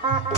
Woi,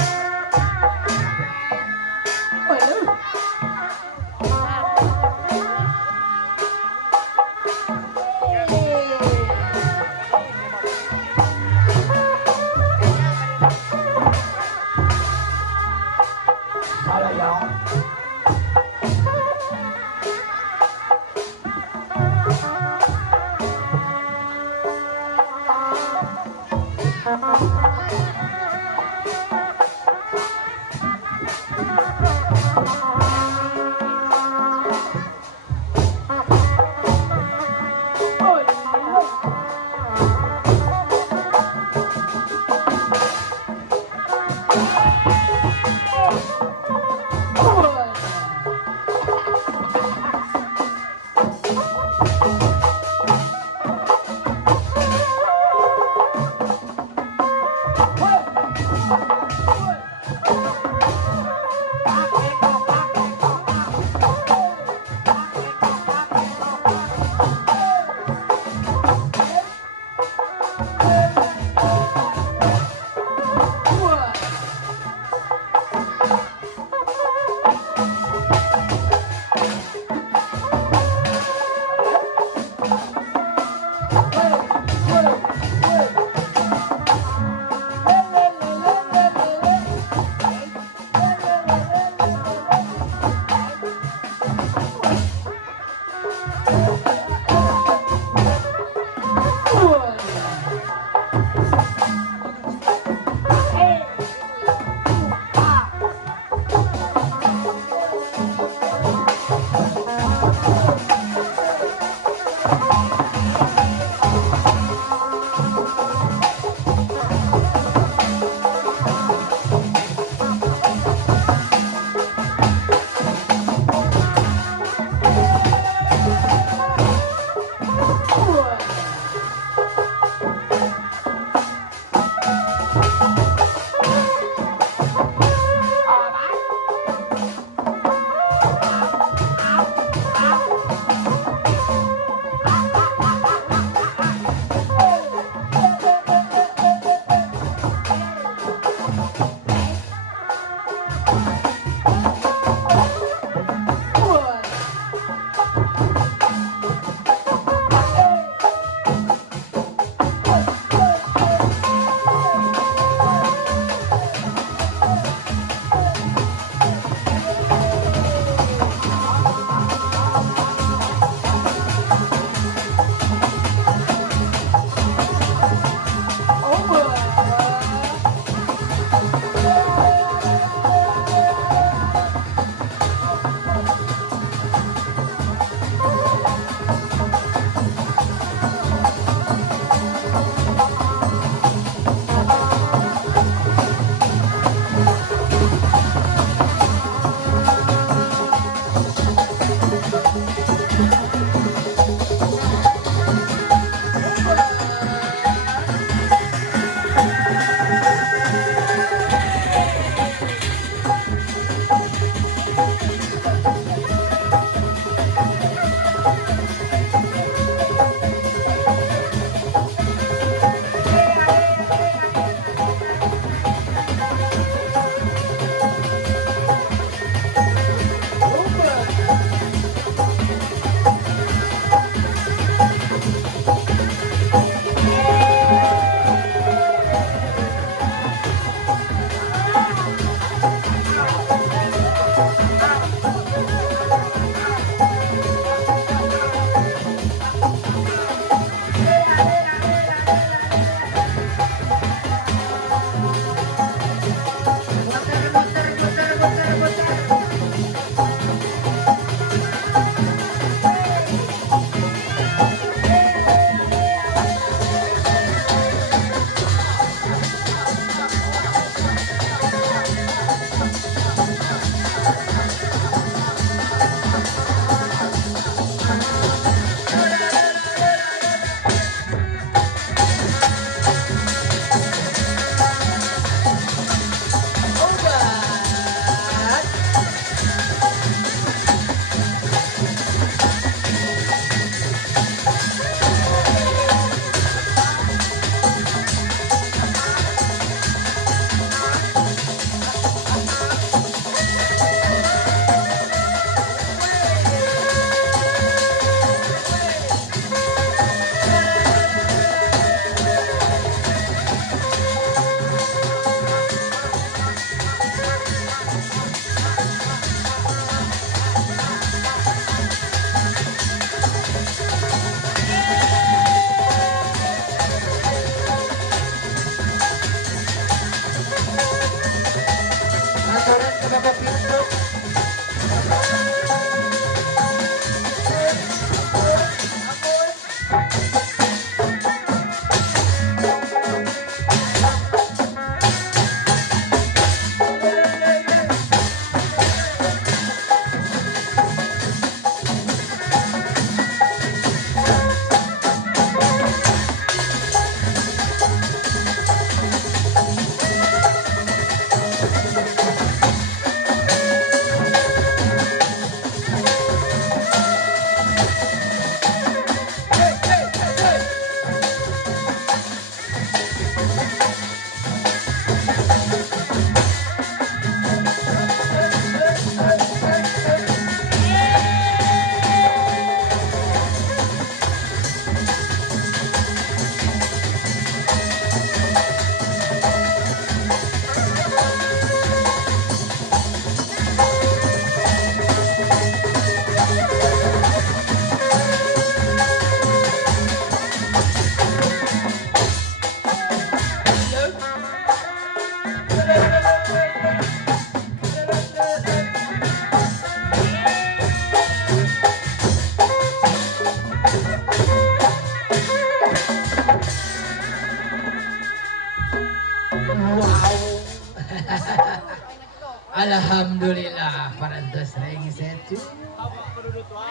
Alhamdulillah parantos ring setu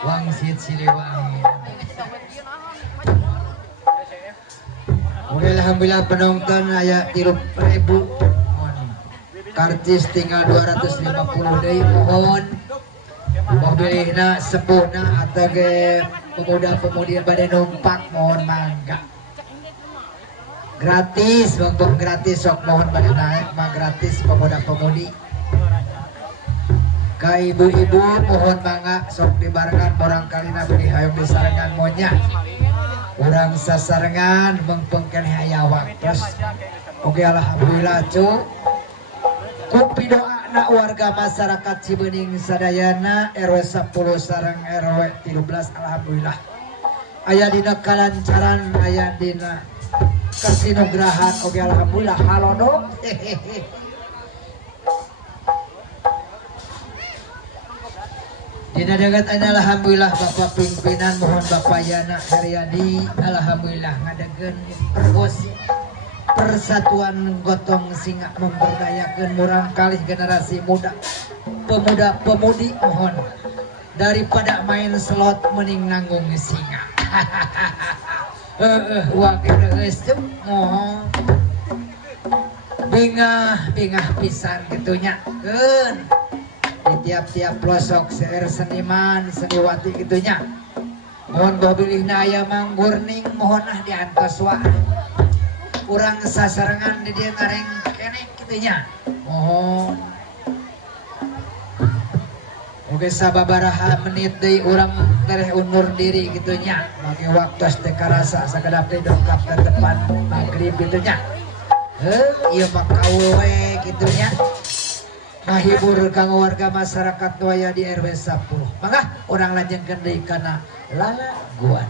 wangsit siliwangi. Oke, alhamdulillah penonton aya 3.000 karcis tinggal 250 deui mohon mobilna sepuhna atau ge pemuda-pemudi bade numpak mohon mangga gratis mumpung gratis sok mohon bade naik mah gratis pemuda-pemudi ka ibu-ibu mohon mangga sok dibarengan barangkali beli hayang disarengan monya urang sasarengan mengpengken aya waktos. Oke, alhamdulillah cu kupi doa na warga masyarakat Cibening sadayana RW 10 sareng RW 13 alhamdulillah aya dina kalancaran aya dina kasinograhan. Oke, alhamdulillah halono dina degat ana alhamdulillah Bapak pimpinan mohon Bapak Yana Haryadi alhamdulillah ngadegeun pergosi persatuan gotong singa memberdayakan murang kalih generasi muda pemuda-pemudi mohon daripada main slot mending nanggung singa wakil geus mohon bingah pisan gitunya keun di tiap-tiap pelosok seer seniman seniwati gitunya mohon babilihna aya manggurning mohon diantos wae kurang sasarengan di dia ngareng kene gitunya mohon. Oke, sababaraha menit deui urang tereh undur diri gitunya bagi waktu teh karasa sakedap teh dongkap ke depan magrib gitunya ieu mah kawe gitunya ngahibur kang warga masyarakat waya di RW 10 mangga urang lanjengkeun deui kana lalaguan.